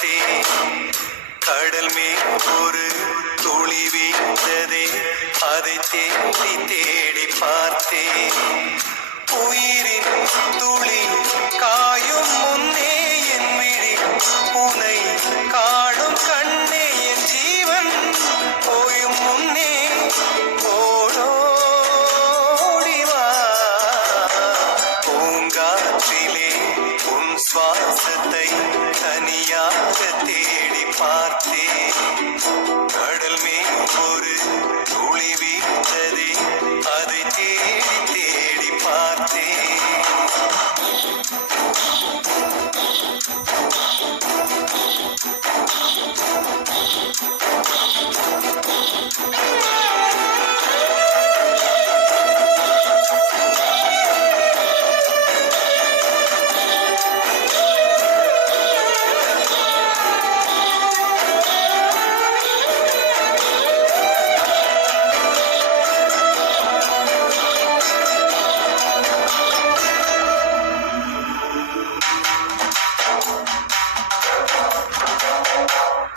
பார்த்தேன். கடல் மேல் ஒரு துளி வீழ்ந்ததே, அதை தேடி தேடி பார்த்தேன். உயிரின் துளி காயும் முன்னே என் விழி உனை காணும் கண்ணே, என் ஜீவன் போயும் முன்னே ஓடோடிவா. பூங்காற்றிலே உன் சுவாசத்தை தனியாக தேடி பார்த்தேன். கடல் மேல் ஒரு துளி வீழ்ந்ததே, அதை தேடி தேடி பார்த்தேன்.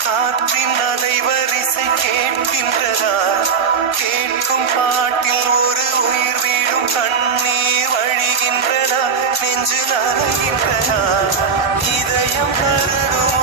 காற்றின் அலைவரிசை கேட்கின்றதா? கேட்கும் பாட்டில் ஒரு உயிர் வீடும் கண்ணீர் வழிகின்றதா? நெஞ்சு நனைகின்றதா? இதயம் கருகும்